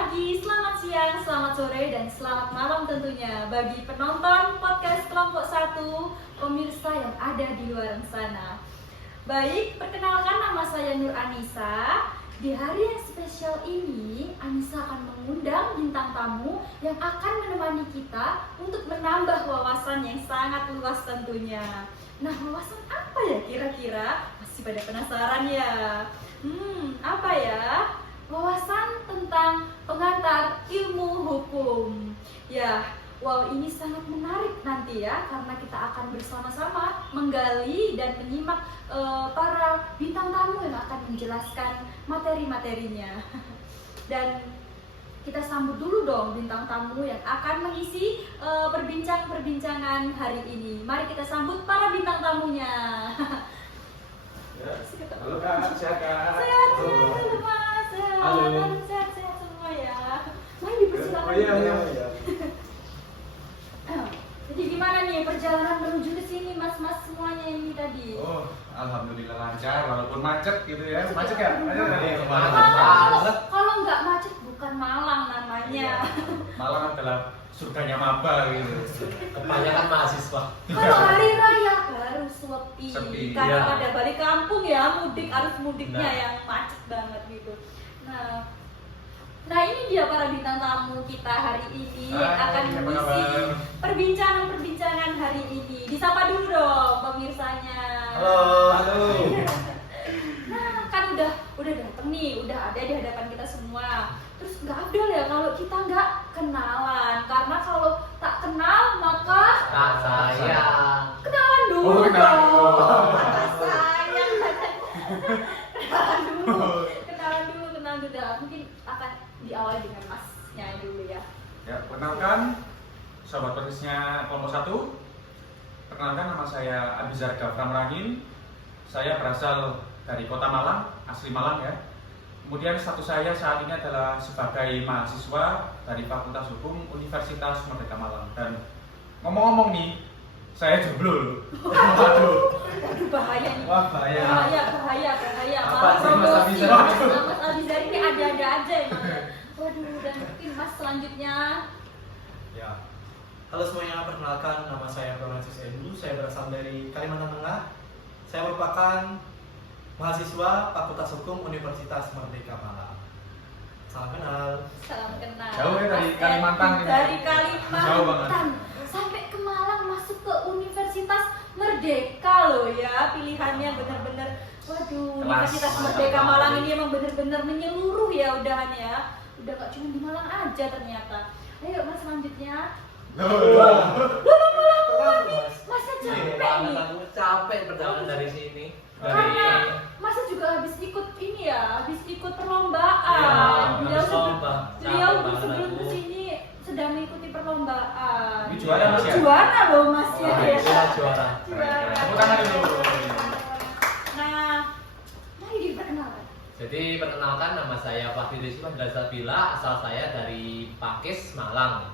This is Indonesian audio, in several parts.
pagi, selamat siang, selamat sore, dan selamat malam tentunya bagi penonton podcast kelompok 1 pemirsa yang ada di luar sana. Baik, perkenalkan nama saya Nur Anissa. Di hari yang spesial ini, Anissa akan mengundang bintang tamu yang akan menemani kita untuk menambah wawasan yang sangat luas tentunya. Nah, wawasan apa ya kira-kira? Masih pada penasaran ya? Apa ya? Wawasan tentang pengantar ilmu hukum. Ya, wow, ini sangat menarik nanti ya, karena kita akan bersama-sama menggali dan menyimak para bintang tamu yang akan menjelaskan materi-materinya. Dan kita sambut dulu dong bintang tamu yang akan mengisi perbincangan hari ini. Mari kita sambut para bintang tamunya. Ya. Halo Kak, sehat Kak? Sehat, Mas. Halo. Sehat semua ya. Mari dipersilakan. Iya. Jadi gimana nih perjalanan menuju ke sini mas-mas semuanya ini tadi? Oh, alhamdulillah lancar walaupun macet gitu ya. Macet ya? Kalau nggak macet bukan Malang namanya. Malang adalah surganya maba gitu. Kebanyakan mahasiswa. Kalau hari raya baru sepi. Sepi, Karena ya. pada balik kampung ya, mudik arus mudiknya Nah. yang macet banget gitu. Nah ini dia para bintang tamu kita hari ini yang akan Hai, apa mengisi kabar? perbincangan hari ini. Disapa dulu dong pemirsanya. Halo. Nah kan udah dateng nih, udah ada di hadapan kita semua. Terus nggak adil ya kalau kita nggak kenalan, karena kalau tak kenal maka Tak sayang. kenalan dulu Oh, kenalan dong. dulu. Maka sayang. kenalan dulu. Mungkin akan diawali dengan masnya dulu ya. Ya, perkenalkan sobat persisnya kelompok 1. Perkenalkan nama saya Abizar Gafram Rahim. Saya berasal dari Kota Malang, asli Malang ya. Kemudian status saya saat ini adalah sebagai mahasiswa dari Fakultas Hukum Universitas Merdeka Malang. Dan ngomong-ngomong nih, saya jomblo. Waduh. Aduh bahaya nih. Wah, bahaya. Bahaya. Apa Malah sih, Mas promosi. Abizar? Mas Abizar ini ada-ada aja emang. Waduh, dan mungkin mas selanjutnya. Ya. Halo semuanya, perkenalkan nama saya Francis Endu. Saya berasal dari Kalimantan Tengah. Saya merupakan mahasiswa Fakultas Hukum Universitas Merdeka Malang. Salam kenal. Salam kenal. Jauh ya dari Mas Kalimantan Ed, ini. dari Jauh banget. Kalimantan sampai ke Malang, masuk ke Universitas Merdeka loh ya. Pilihannya bener-bener, waduh, Kelas. Universitas Merdeka Malang ini emang bener-bener menyeluruh ya udahan ya. Udah gak cuma di Malang aja ternyata. Ayo mas selanjutnya. Masnya capek nih. Aku capek perjalanan dari sini. Karena masa juga habis ikut ini ya, habis ikut perlombaan. Iya, Beliau habis lomba. beliau Capek banget sebelum aku. kesini sedang mengikuti perlombaan. Ini juara, Mas, ya? Juara loh mas ya. Oh, ya. Iya, juara. Juara. Tepuk tangan dulu. Nah, mari diperkenalkan. Jadi perkenalkan nama saya Fahri Rizky Sabila, asal saya dari Pakis, Malang.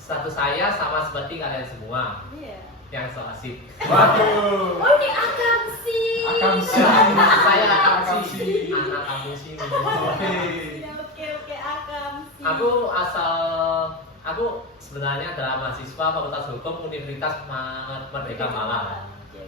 Status saya sama seperti kalian semua Iya. yang so asik. Waduh. Oh ini akamsi. Akamsi. Saya Akamsi. akamsi, anak kampung sini. Oke akamsi. Aku sebenarnya adalah mahasiswa Fakultas Hukum Universitas Merdeka Malang. Oke.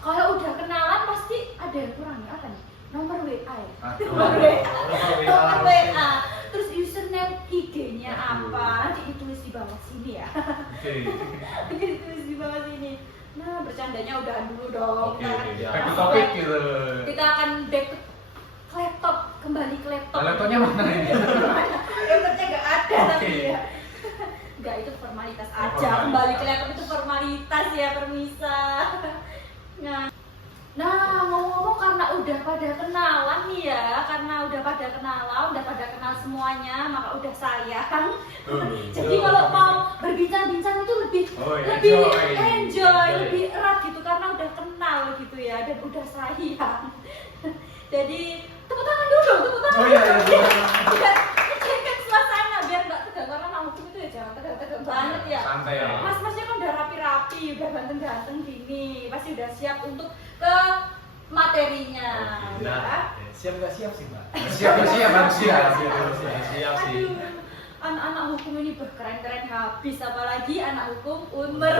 Kalau udah kenalan pasti ada yang kurang ya, apa nih? Nomor WA ya? Aduh. Nomor WA. Terus username IG-nya apa? Nanti ditulis di bawah sini ya. Oke. Nanti ditulis di bawah sini. Nah, bercandanya udahan dulu dong. Oke, Kita ya. Back to topic gitu. Kita akan back ke laptop, kembali ke laptop. Laptopnya mana ini? Laptopnya nggak ada Oke. tapi ya. Enggak, itu formalitas aja. Formalitas. Kembali ke laptop itu formalitas ya, permisa. Nah, ngomong-ngomong karena udah pada kenalan nih ya, karena udah pada kenalan, udah pada kenal semuanya, maka udah sayang. Jadi kalau mau berbincang-bincang itu lebih Oh, ya, lebih enjoy. enjoy, lebih erat gitu karena udah kenal gitu ya dan udah sayang. Jadi tepuk tangan dulu, tepuk tangan. Oh, iya. Biar mencairkan suasana, biar nggak tegang karena hukum itu ya jangan tegang-tegang banget ya. Santai ya. Mas-masnya kan udah rapi-rapi, udah ganteng-ganteng gini, pasti udah siap untuk ke materinya. Oke, Ya. nah. Siap nggak siap sih Mbak? Siap harus siap. Siap sih. Aduh, anak-anak hukum ini berkeren-keren habis, apalagi anak hukum Unmer.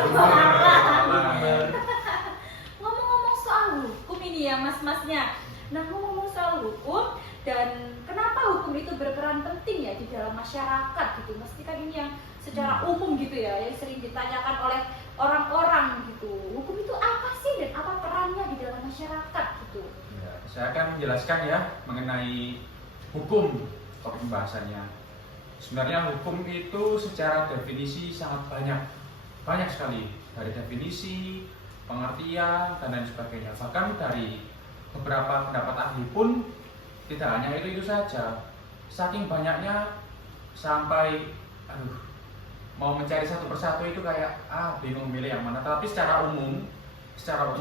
Ngomong-ngomong soal hukum ini ya mas-masnya. Nah, ngomong soal hukum dan kenapa hukum itu berperan penting ya di dalam masyarakat gitu. Mesti kan ini yang secara umum gitu ya, yang sering ditanyakan oleh orang-orang gitu. Hukum itu apa sih dan apa perannya di dalam masyarakat gitu. Ya, saya akan menjelaskan ya mengenai hukum topik pembahasannya. Sebenarnya hukum itu secara definisi sangat banyak sekali, dari definisi, pengertian dan lain sebagainya. Bahkan dari beberapa pendapat ahli pun tidak hanya itu saja. Saking banyaknya sampai mau mencari satu persatu itu kayak bingung milih yang mana. Tapi secara umum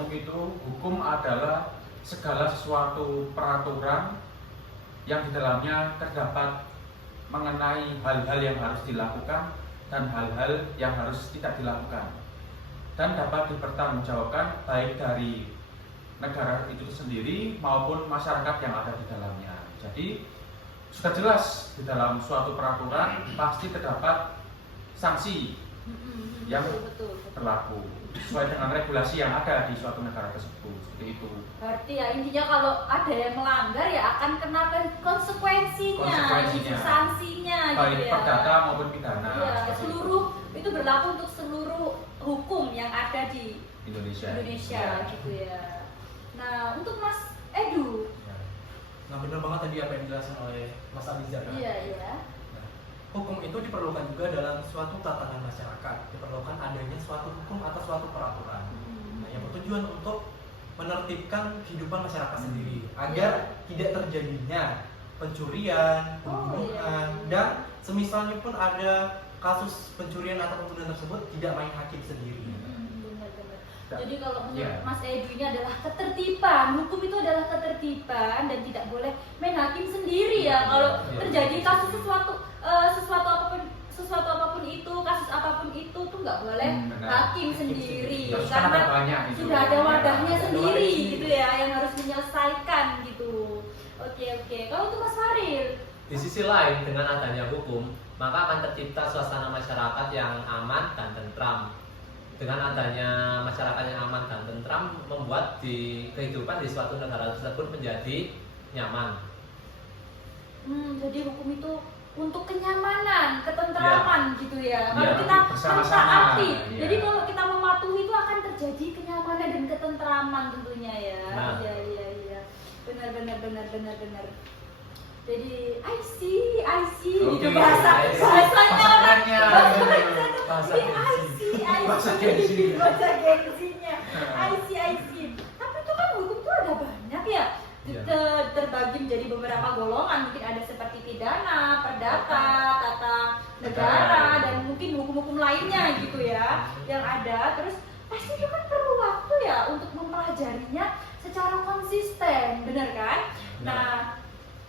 itu hukum adalah segala sesuatu peraturan yang di dalamnya terdapat mengenai hal-hal yang harus dilakukan dan hal-hal yang harus tidak dilakukan, dan dapat dipertanggungjawabkan baik dari negara itu sendiri maupun masyarakat yang ada di dalamnya. Jadi sudah jelas di dalam suatu peraturan pasti terdapat sanksi yang betul. berlaku sesuai dengan regulasi yang ada di suatu negara tersebut. Seperti itu. Berarti ya intinya kalau ada yang melanggar ya akan kena konsekuensinya, Konsekuensinya. sanksinya Baik gitu ya. perdata maupun pidana. Iya, Seperti seluruh itu berlaku untuk seluruh hukum yang ada di Indonesia. Indonesia Ya. gitu ya. Nah, untuk Mas Edu. Nah benar banget tadi apa yang dijelaskan oleh Mas Abizar. Iya, iya. Hukum itu diperlukan juga dalam suatu tatanan masyarakat. Diperlukan adanya suatu hukum atau suatu peraturan. Nah, yang bertujuan untuk menertibkan kehidupan masyarakat sendiri agar tidak terjadinya pencurian, pembunuhan, dan semisalnya pun ada kasus pencurian atau pembunuhan tersebut tidak main hakim sendiri. Benar-benar. Ya. Jadi kalau menurut Ya. Mas Edu ini adalah ketertiban, hukum itu adalah ketertiban dan tidak boleh main hakim sendiri ya. Kalau Ya. terjadi kasus sesuatu apapun itu, kasus apapun itu tuh nggak boleh Benar. hakim sendiri Terus kan karena ada banyak itu. sudah ada wadahnya Ada sendiri wadahnya gitu sendiri. ya yang harus menyelesaikan gitu. Oke. Kalau untuk Mas Faril, Di sisi lain, dengan adanya hukum, maka akan tercipta suasana masyarakat yang aman dan tentram. Dengan adanya masyarakat yang aman dan tentram, membuat kehidupan di suatu negara tersebut menjadi nyaman. jadi hukum itu untuk kenyamanan, ketentraman gitu ya. Kalau Iya, kita bersama-sama, mentaati, iya. jadi kalau kita mematuhi itu akan terjadi kenyamanan dan ketentraman tentunya ya. Nah. Iya. Benar. Jadi I see Oke, gitu bahasanya orang. Bahasanya. Bahasa Ini Gen Z. Bahasa I Gen Z. see bahasa Gen Z-nya. I see. Tapi itu kan hukum itu ada banyak ya. Iya. Terbagi menjadi beberapa golongan, mungkin ada seperti pidana, perdata, tata negara, dan mungkin hukum-hukum lainnya gitu ya yang ada. Terus pasti itu kan perlu waktu ya untuk mempelajarinya secara konsisten, benar kan? Nah,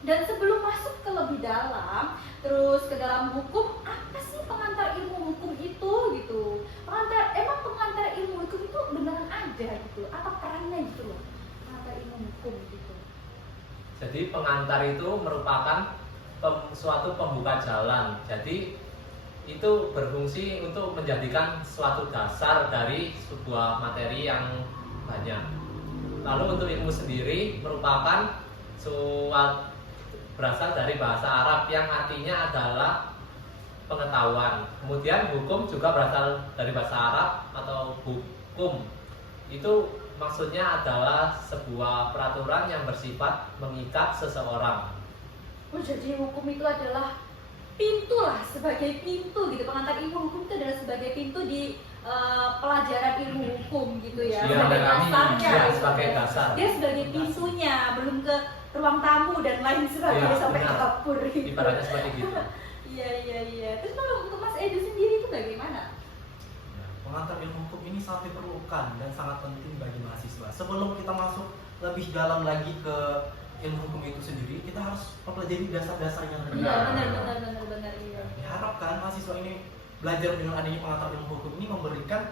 dan sebelum masuk ke lebih dalam, terus ke dalam hukum, apa sih pengantar ilmu hukum itu gitu? Emang pengantar ilmu hukum itu beneran ada gitu? Apa perannya gitu loh? Pengantar ilmu hukum gitu. Jadi pengantar itu merupakan suatu pembuka jalan. Jadi itu berfungsi untuk menjadikan suatu dasar dari sebuah materi yang banyak. Lalu untuk ilmu sendiri merupakan suatu berasal dari bahasa Arab yang artinya adalah pengetahuan. Kemudian hukum juga berasal dari bahasa Arab atau hukum. Itu maksudnya adalah sebuah peraturan yang bersifat mengikat seseorang. Jadi hukum itu adalah pintu lah, sebagai pintu gitu. Pengantar ilmu hukum itu adalah sebagai pintu di pelajaran ilmu hukum gitu ya. Iya, Sebagai benar. dasarnya. Iya, gitu. sebagai dasar. Dia sebagai pintunya, belum ke ruang tamu dan lain sebagainya Iya, sampai ke benar. dapur gitu. Ibaratnya seperti gitu. Iya. Terus kalau untuk Mas Edu sendiri itu bagaimana? Pengantar ilmu hukum ini sangat diperlukan dan sangat penting bagi mahasiswa. Sebelum kita masuk lebih dalam lagi ke ilmu hukum itu sendiri, kita harus mempelajari dasar-dasar yang lebih Iya, dalam. benar iya. Diharapkan mahasiswa ini belajar dengan adanya pengantar ilmu hukum ini memberikan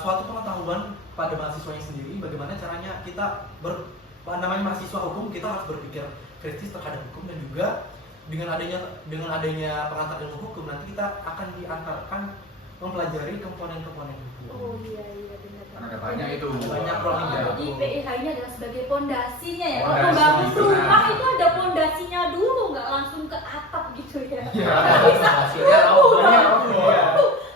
suatu pengetahuan pada mahasiswanya sendiri, bagaimana caranya kita namanya mahasiswa hukum, kita harus berpikir kritis terhadap hukum, dan juga dengan adanya pengantar ilmu hukum, nanti kita akan diantarkan mempelajari komponen-komponen hukum. Oh iya benar. Karena ada banyak itu. Banyak prodi ya. Jadi PIH ini adalah sebagai pondasinya ya. Kalau Pondasi, membangun benar. rumah itu ada pondasinya dulu, nggak langsung ke atap gitu ya. Iya. Hasilnya roboh. Iya.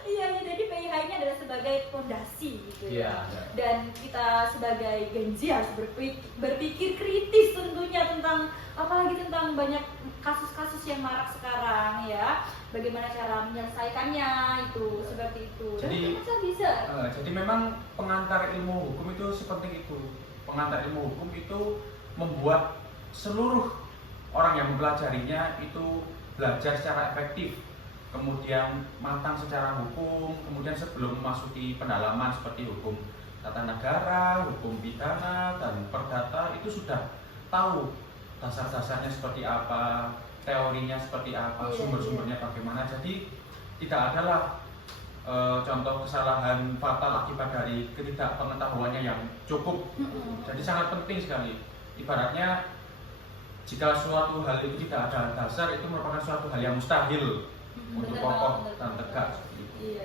Iya, jadi PIH ini adalah sebagai pondasi gitu Iya. ya. Dan kita sebagai Gen Z harus berpikir kritis tentunya tentang apalagi tentang banyak kasus-kasus yang marak sekarang ya. Bagaimana cara menyelesaikannya itu seperti itu. Dan Jadi, itu bisa. Jadi memang pengantar ilmu hukum itu sepenting itu. Pengantar ilmu hukum itu membuat seluruh orang yang mempelajarinya itu belajar secara efektif, kemudian matang secara hukum, kemudian sebelum memasuki pendalaman seperti hukum tata negara, hukum pidana, dan perdata itu sudah tahu dasar-dasarnya seperti apa, teorinya seperti apa, Iya, sumber-sumbernya bagaimana. Jadi tidak adalah contoh kesalahan fatal akibat dari ketidakpengetahuannya yang cukup. Jadi sangat penting sekali. Ibaratnya jika suatu hal itu tidak ada dasar, itu merupakan suatu hal yang mustahil untuk Benar kokoh banget, dan benar tegak. banget. Iya.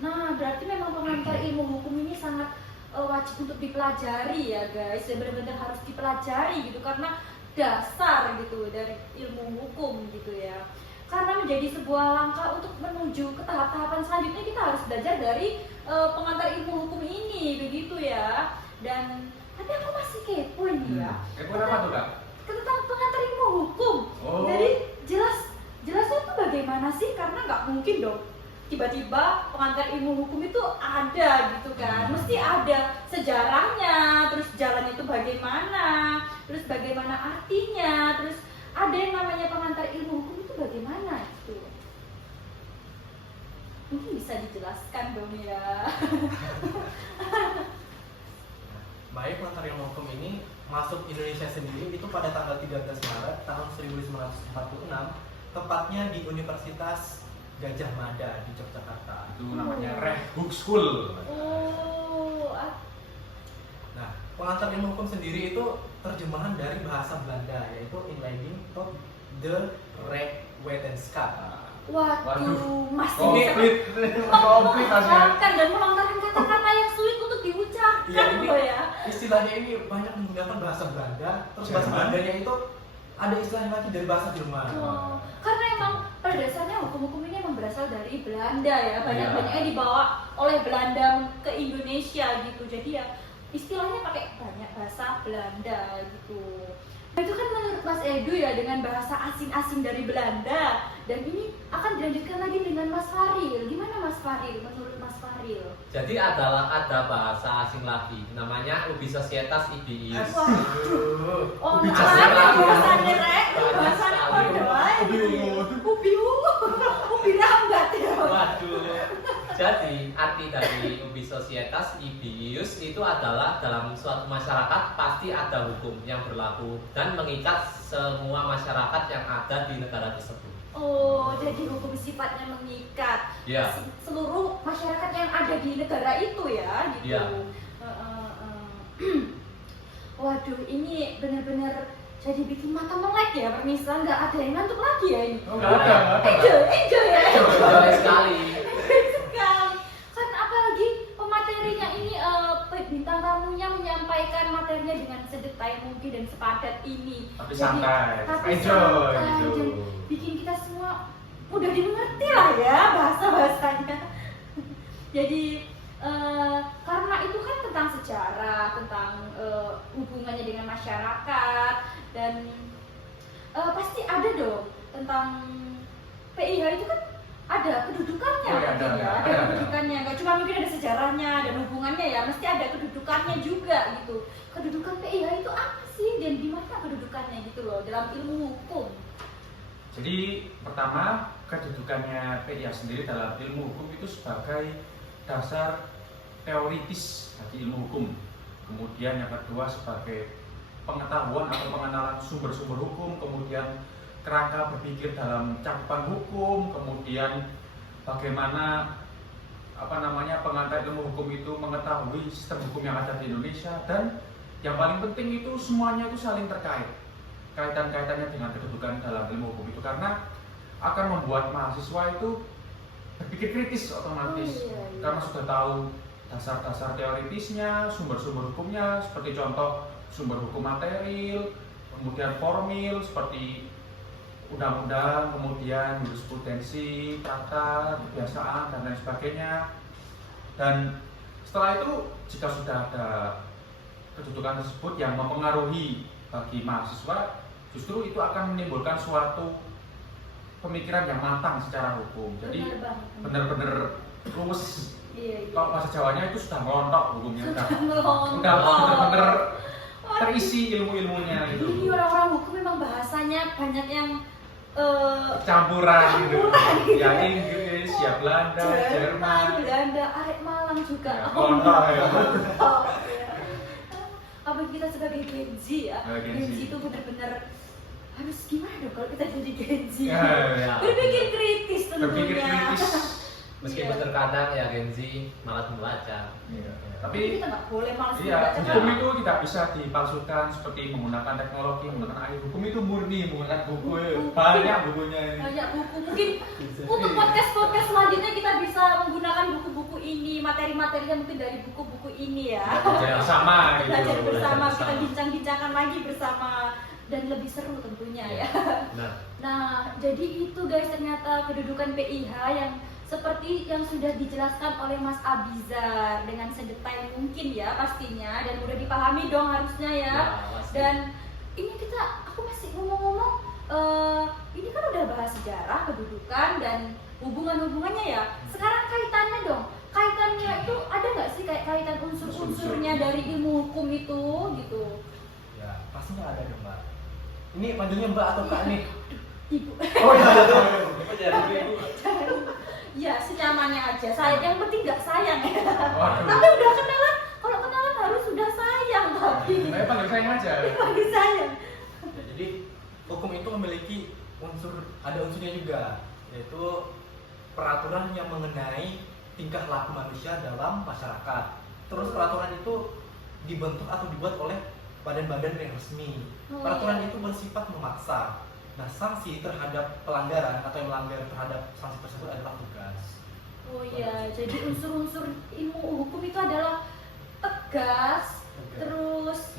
Nah, berarti memang pengantar ilmu hukum ini sangat wajib untuk dipelajari ya guys. Ya benar-benar harus dipelajari gitu karena dasar gitu dari ilmu hukum gitu ya. Karena menjadi sebuah langkah untuk menuju ke tahap-tahapan selanjutnya, kita harus belajar dari pengantar ilmu hukum ini begitu ya. Dan tapi aku masih kepo ini ya. Kepo apa tuh Kak? Tentang pengantar ilmu hukum. Oh. Jadi jelasnya itu bagaimana sih? Karena nggak mungkin dong tiba-tiba pengantar ilmu hukum itu ada gitu kan. Mesti ada sejarahnya, terus jalannya itu bagaimana, terus bagaimana artinya, terus ada yang namanya pengantar ilmu hukum itu bagaimana itu. Mungkin bisa dijelaskan dong ya. Baik, pengantar ilmu hukum ini masuk Indonesia sendiri itu pada tanggal 13 Maret tahun 1946, tepatnya di Universitas Gajah Mada di Yogyakarta. Itu namanya Rehhoek School. Oh, Nah, pengantar ilmu hukum sendiri itu terjemahan dari bahasa Belanda, yaitu Inleiding tot de Rechtswetenschap. waduh, masih Komplit. melontarkan dan melontarkan kata-kata yang sulit untuk diucapkan Iya, ini loh ya. istilahnya ini banyak menggunakan bahasa Belanda, terus bahasa Jerman. Belandanya itu ada istilahnya lagi dari bahasa Jerman. Oh, karena emang pada dasarnya hukum-hukum ini emang berasal dari Belanda ya, banyak-banyaknya dibawa oleh Belanda ke Indonesia gitu. Jadi ya istilahnya pakai banyak bahasa Belanda gitu. Nah, itu kan menurut Mas Edu ya dengan bahasa asing-asing dari Belanda, dan ini akan dilanjutkan lagi dengan Mas Faril. Gimana Mas Faril? Menurut Mas Faril? Jadi ada bahasa asing lagi, namanya Ubi Societas Ibius. Aduh. Oh, Ubi nah, Societas. bahasanya rek, bahasanya pada wae. Ubi ungu. Ubi ungu, ubi rambat ya. Waduh. Jadi arti dari Ubi Societas Ibius itu adalah dalam suatu masyarakat pasti ada hukum yang berlaku dan mengikat semua masyarakat yang ada di negara tersebut. Oh, jadi hukum sifatnya mengikat Ya. seluruh masyarakat yang ada di negara itu ya, gitu. Ya. Waduh, ini benar-benar jadi bikin mata melek ya, permisa nggak ada yang ngantuk lagi ya ini. Oh, nggak ada. Enjoy ya. Betul sekali. Sekali. Kan apalagi pematerinya ini bintang tamunya menyampaikan materinya dengan sedetail mungkin dan sepadat ini. Tapi Jadi, santai, tapi enjoy santai, gitu. dan bikin kita semua mudah dimengerti lah ya bahasa-bahasanya. Jadi karena itu kan tentang sejarah, tentang hubungannya dengan masyarakat, dan pasti ada dong tentang PIH itu kan ada kedudukannya, Oh, iya, mungkin ya. ada. Kedudukannya, nggak cuma mungkin ada sejarahnya dan hubungannya ya, mesti ada kedudukannya juga gitu. Kedudukan PIH itu apa sih dan di mana kedudukannya gitu loh dalam ilmu hukum? Jadi pertama, kedudukannya PIH sendiri dalam ilmu hukum itu sebagai dasar teoritis bagi ilmu hukum. Kemudian yang kedua sebagai pengetahuan atau pengenalan sumber-sumber hukum, kemudian kerangka berpikir dalam cakupan hukum, kemudian bagaimana pengantar ilmu hukum itu mengetahui sistem hukum yang ada di Indonesia, dan yang paling penting itu semuanya itu saling terkait, kaitannya dengan kedudukan dalam ilmu hukum itu, karena akan membuat mahasiswa itu berpikir kritis otomatis. Karena sudah tahu dasar-dasar teoritisnya, sumber-sumber hukumnya, seperti contoh sumber hukum material, kemudian formil seperti undang-undang, kemudian jurisprudensi, traktat, kebiasaan, dan lain sebagainya. Dan setelah itu, jika sudah ada kedudukan tersebut yang mempengaruhi bagi mahasiswa, justru itu akan menimbulkan suatu pemikiran yang matang secara hukum. Jadi benar-benar luwes. Kalau bahasa Jawanya itu sudah ngelontok hukumnya, udah benar-benar terisi ilmu-ilmunya gitu. Ini orang-orang hukum memang bahasanya banyak yang campuran gitu. Ya Inggris, ya Belanda, Jerman, Belanda, arek Malang juga. Ya, Kontak ya. Apa kita sebagai Gen Z ya? Gen Z itu benar-benar harus gimana dong kalau kita jadi Gen Z? Ya. Berpikir kritis tentunya. Berpikir kritis. Meskipun terkadang ya Gen Z malas membaca. Tapi kita nggak boleh malas iya, membaca. hukum itu tidak bisa dipalsukan seperti menggunakan teknologi, menggunakan AI. Hukum itu murni menggunakan buku. Banyak bukunya ini. Banyak buku. Mungkin untuk podcast selanjutnya kita bisa menggunakan buku-buku ini, materi-materinya mungkin dari buku-buku ini ya. Belajar bersama gitu. Belajar bersama, kita bincang-bincangkan lagi bersama, dan lebih seru tentunya ya. Nah, jadi itu guys, ternyata kedudukan PIH yang seperti yang sudah dijelaskan oleh Mas Abizar dengan sedetail mungkin ya pastinya, dan udah dipahami dong harusnya ya. Dan ini aku masih ngomong-ngomong, ini kan udah bahas sejarah, kedudukan, dan hubungan-hubungannya ya. Sekarang kaitannya itu ada nggak sih kayak kaitan unsur-unsurnya dari ilmu hukum itu gitu? Ya, pastinya ada dong, Mbak. Ini panggilnya Mbak atau Kak nih? Ibu. Oh iya, Ibu. Ya, senyamannya aja. Saya yang penting nggak sayang ya. Waduh. Tapi udah kenalan, kalau kenalan harus sudah sayang tapi. Saya panggil sayang aja. Panggil sayang. Ya, jadi hukum itu memiliki ada unsurnya juga, yaitu peraturan yang mengenai tingkah laku manusia dalam masyarakat. Terus peraturan itu dibentuk atau dibuat oleh badan-badan yang resmi. Peraturan itu bersifat memaksa. Nah, sanksi terhadap pelanggaran atau yang melanggar terhadap sanksi tersebut adalah tugas. Oh iya, jadi unsur-unsur ilmu hukum itu adalah tegas, terus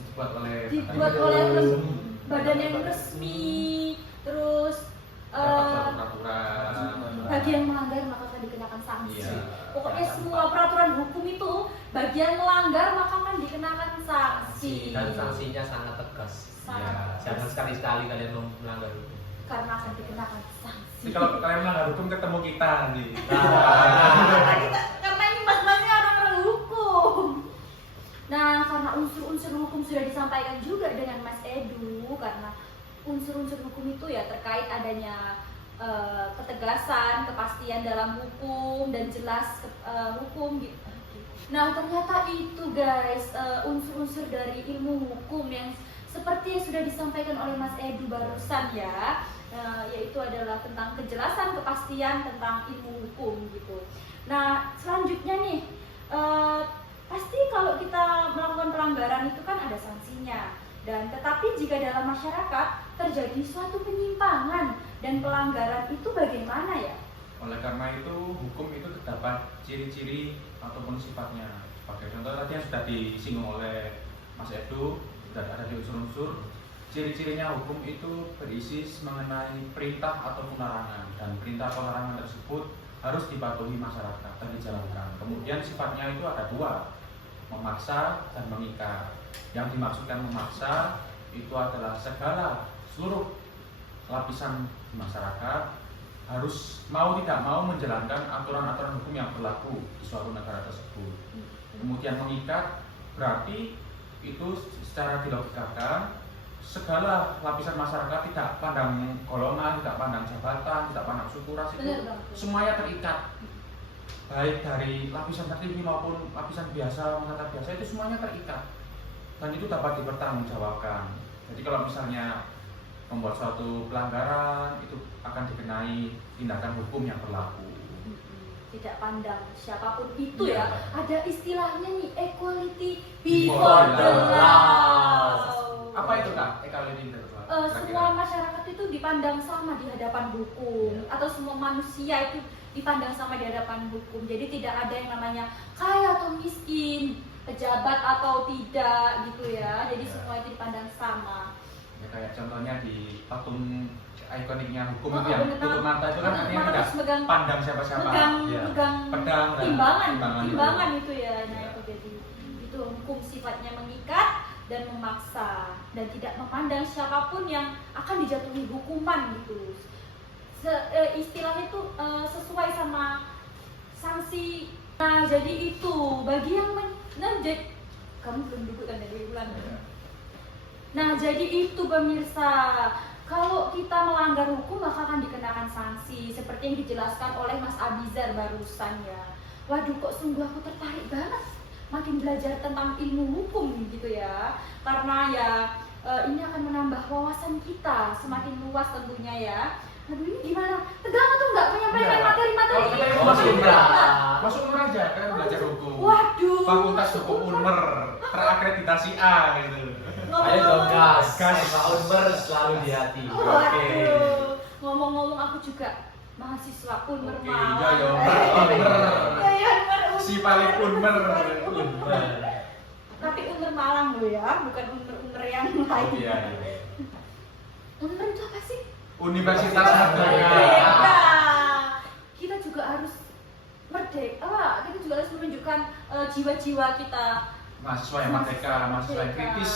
Dibuat oleh badan yang resmi, terus peraturan. bagi yang melanggar maka akan dikenakan sanksi. Iya. Pokoknya semua peraturan hukum itu bagi yang melanggar maka akan dikenakan sanksi. Dan sanksinya sangat tegas. Sangat Ya, jangan sekali-sekali kalian melanggar hukum. karena akan dikenakan sanksi. Jadi kalau kalian melanggar hukum ketemu kita nanti. Karena ini mas-masnya orang-orang hukum. Nah, karena unsur-unsur hukum sudah disampaikan juga dengan Mas Edu, karena unsur-unsur hukum itu ya terkait adanya ketegasan, kepastian dalam hukum, dan jelas hukum gitu. Nah, ternyata itu guys, unsur-unsur dari ilmu hukum yang seperti yang sudah disampaikan oleh Mas Edu barusan ya, yaitu adalah tentang kejelasan, kepastian tentang ilmu hukum gitu. Nah, selanjutnya nih, pasti kalau kita melakukan pelanggaran itu kan ada sanksinya. Dan tetapi jika dalam masyarakat terjadi suatu penyimpangan dan pelanggaran itu bagaimana ya? Oleh karena itu, hukum itu terdapat ciri-ciri ataupun sifatnya. Sebagai contoh tadi yang sudah disinggung oleh Mas Edu, sudah ada di unsur-unsur. Ciri-cirinya hukum itu berisi mengenai perintah ataupun larangan, dan perintah atau larangan tersebut harus dipatuhi masyarakat dan dijalankan. Kemudian sifatnya itu ada dua, memaksa dan mengikat. Yang dimaksudkan memaksa itu adalah seluruh lapisan masyarakat harus mau tidak mau menjalankan aturan-aturan hukum yang berlaku di suatu negara tersebut. Kemudian mengikat berarti itu secara dilogikakan segala lapisan masyarakat, tidak pandang golongan, tidak pandang jabatan, tidak pandang suku ras, itu semuanya terikat. Baik dari lapisan tertinggi maupun lapisan biasa, masyarakat biasa, itu semuanya terikat. Dan itu dapat dipertanggungjawabkan. Jadi kalau misalnya membuat suatu pelanggaran, itu akan dikenai tindakan hukum yang berlaku. tidak pandang siapapun itu Iya. ya. Ada istilahnya nih, equality Before before the the law. Apa itu Kak? Equality itu? Semua masyarakat itu dipandang sama di hadapan hukum, atau semua manusia itu dipandang sama di hadapan hukum. Jadi tidak ada yang namanya kaya atau miskin, pejabat atau tidak gitu ya. Jadi semua itu dipandang sama. Ya, kayak contohnya di patung ikoniknya hukum Oh, itu yang bener. tutup mata itu kan Tutup artinya mata tidak terus megang- pandang siapa-siapa. Megang Iya. Pedang dan timbangan itu ya. Nah Iya. itu jadi itu hukum sifatnya mengikat dan memaksa dan tidak memandang siapapun yang akan dijatuhi hukuman gitu. Istilahnya itu sesuai sama sanksi. Nah jadi itu bagi yang kamu belum duduk kan dari bulan. Iya. Nah jadi itu pemirsa, kalau kita melanggar hukum maka akan dikenakan sanksi seperti yang dijelaskan oleh Mas Abizar barusan ya. Waduh kok sungguh aku tertarik banget makin belajar tentang ilmu hukum gitu ya, karena ya ini akan menambah wawasan kita semakin luas tentunya ya. Aduh ini gimana? Tegang atau enggak menyampaikan Enggak. materi-materi Kalau kita ini? itu masuk masuk Unmer aja, kan belajar hukum. Waduh. Fakultas Hukum Unmer terakreditasi A gitu. Ayo dong gas, Gas. Pak Unmer selalu di hati. Waduh. Ngomong-ngomong aku juga mahasiswa Unmer Oke, Malang. iya, iya, Unmer. Iya, Unmer. Si paling Unmer. Unmer. Tapi Unmer Malang loh ya, bukan Unmer yang lain. Iya, iya. Unmer itu apa sih? Universitas Merdeka. Merdeka. Kita juga harus merdeka. Kita juga harus menunjukkan jiwa-jiwa kita. Mahasiswa yang merdeka, mahasiswa yang kritis,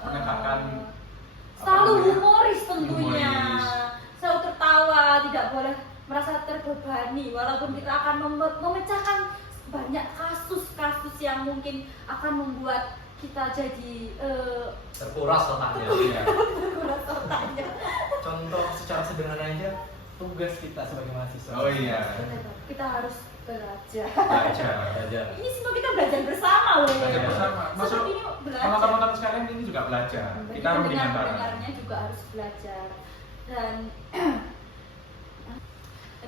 menegakkan Selalu apa namanya? humoris tentunya. Humoris. Selalu tertawa, tidak boleh merasa terbebani. Walaupun kita akan memecahkan banyak kasus-kasus yang mungkin akan membuat kita jadi Terkuras otaknya. Iya. terkuras otaknya. Contoh secara sederhana aja tugas kita sebagai mahasiswa. Oh iya. Kita harus belajar. Belajar. Belajar. Ini semua kita belajar bersama loh. Belajar bersama. Masuk Seperti ini belajar. teman-teman sekalian ini juga belajar. Kita rundingan bareng. pendengarnya juga harus belajar. Dan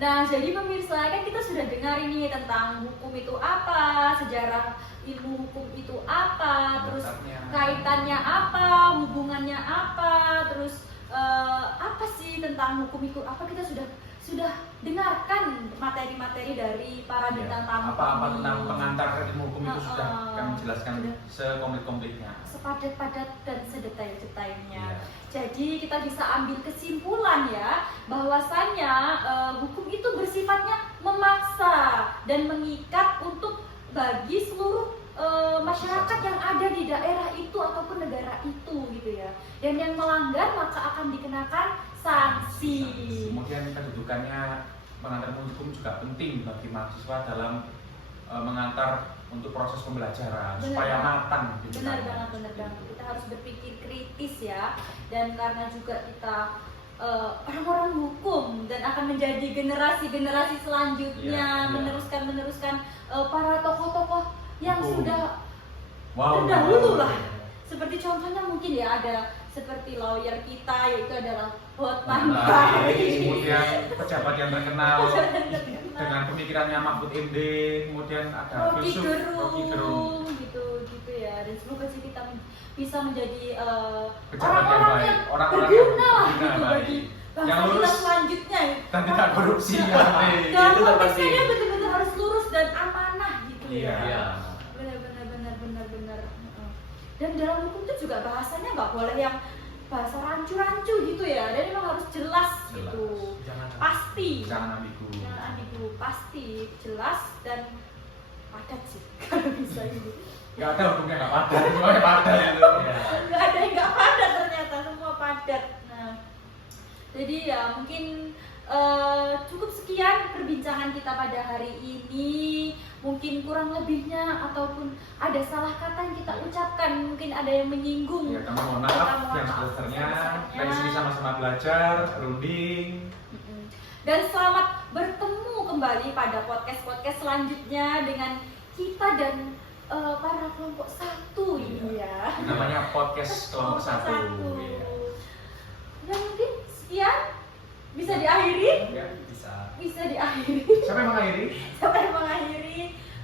nah, jadi pemirsa kan kita sudah dengar ini tentang hukum itu apa, sejarah ilmu hukum itu apa, terus Dasarnya. kaitannya apa, hubungannya apa, terus apa sih tentang hukum itu apa, kita sudah dengarkan materi-materi dari para Iya. bintang tamu Apa-apa ini. tentang pengantar ilmu hukum itu sudah kami jelaskan Sudah. sekomplit-komplitnya. Sepadat-padat dan sedetail-detailnya. Iya. Jadi kita bisa ambil kesimpulan ya bahwasannya hukum itu bersifatnya memaksa dan mengikat untuk bagi seluruh masyarakat yang ada di daerah itu ataupun negara itu gitu ya. Dan yang melanggar maka akan dikenakan sanksi. Kemudian kedudukannya pengantar hukum juga penting bagi mahasiswa dalam mengantar untuk proses pembelajaran Benar supaya banget. matang. Benar banget. Kita harus berpikir kritis ya. Dan karena juga kita orang-orang hukum dan akan menjadi generasi-generasi selanjutnya, Iya, iya. meneruskan para tokoh-tokoh yang Hukum. sudah Wow. terdahulu lah. Seperti contohnya mungkin ya ada seperti lawyer kita yaitu adalah Hotman Nah, Paris. kemudian pejabat yang terkenal dengan pemikirannya Mahfud MD, kemudian ada Rocky filsuf Rocky Gerung. Gerung gitu ya, dan semoga sih kita bisa menjadi Pejabat yang orang-orang baik, yang orang-orang berguna lah yang gitu baik, bagi bangsa yang kita lurus selanjutnya dan tidak korupsi ya. dan Itu konteksnya terpenting. dia betul-betul harus lurus dan amanah gitu Iya. Iya. benar. Dan dalam hukum itu juga bahasanya nggak boleh yang bahasa rancu-rancu gitu ya, dan memang harus jelas gitu, Jangan pasti, Jangan ambigu. jangan ambigu, pasti jelas dan padat sih kalau bisa ini. Gak ada hukumnya gak padat, semuanya padat itu. Iya. Nggak ada yang nggak padat ternyata, semua padat. Nah, jadi ya mungkin cukup sekian perbincangan kita pada hari ini. Mungkin kurang lebihnya ataupun ada salah kata yang kita ucapkan, mungkin ada yang menyinggung. Ya, kami mohon Kita maaf mohon yang maaf sebesarnya. sebesarnya. Dari sini sama-sama belajar, runding. Dan selamat bertemu kembali pada podcast-podcast selanjutnya dengan kita dan para kelompok satu ini ya. Namanya podcast kelompok satu. Iya. Ya mungkin sekian. Bisa diakhiri? Ya. Bisa diakhiri. Siapa yang mengakhiri? Siapa yang mengakhiri?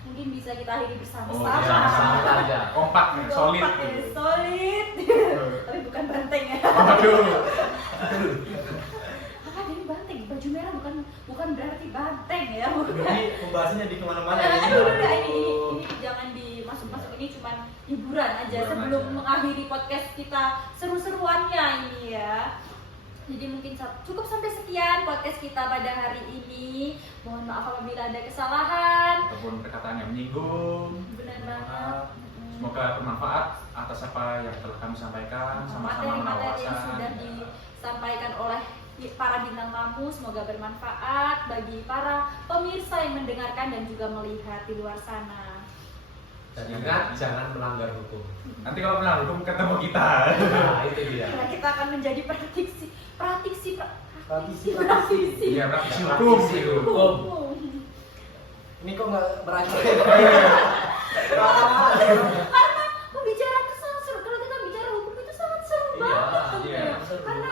Mungkin bisa kita akhiri bersama-sama. Oh, iya, sama saja. Kompak nih, solid. Kompak ya, solid. Tapi bukan banteng ya. Waduh. Apa ini banteng? Baju merah bukan berarti banteng ya, bukan. Ini pembahasannya di kemana-mana ya. Aduh, udah, ini jangan dimasuk-masuk, ini cuman hiburan aja Hiburan sebelum aja. mengakhiri podcast kita seru-seruannya ini ya. Jadi mungkin cukup sampai sekian podcast kita pada hari ini. Mohon maaf apabila ada kesalahan. Ataupun perkataan yang menyinggung. Benar banget. Semoga bermanfaat atas apa yang telah kami sampaikan. Sama-sama Materi-materi yang menawarkan. sudah disampaikan oleh para bintang tamu semoga bermanfaat bagi para pemirsa yang mendengarkan dan juga melihat di luar sana. Dan ingat jangan melanggar hukum. Nanti kalau pernah hukum ketemu kita. Nah, itu dia. Karena kita akan menjadi praktisi. Iya, praktisi hukum. Praktisi hukum. Ini kok nggak berakhir? Karena pembicaraan itu sangat seru. Kalau kita bicara hukum itu sangat seru Iya, banget iya, ya. seru. Karena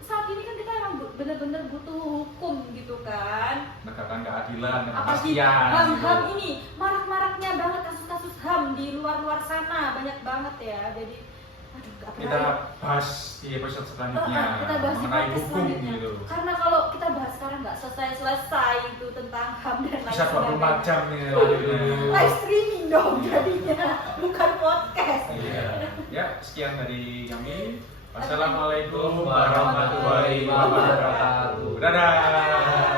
saat ini kan kita emang benar-benar butuh hukum gitu kan. Menegakkan keadilan dan Apalagi kepastian. HAM ini marak-maraknya banget kasus-kasus HAM di luar-luar sana, banyak banget ya. Jadi aduh, gak Kita pernah. bahas di episode selanjutnya Kita bahas di mengenai podcast hukum selanjutnya. gitu. Karena kalau kita bahas sekarang nggak selesai itu tentang HAM dan lain Bisa 24 jam nih Live lanjutnya. streaming dong jadinya, bukan podcast. Iya. Ya, sekian dari kami. Wassalamualaikum Warahmatullahi wabarakatuh. Dadah.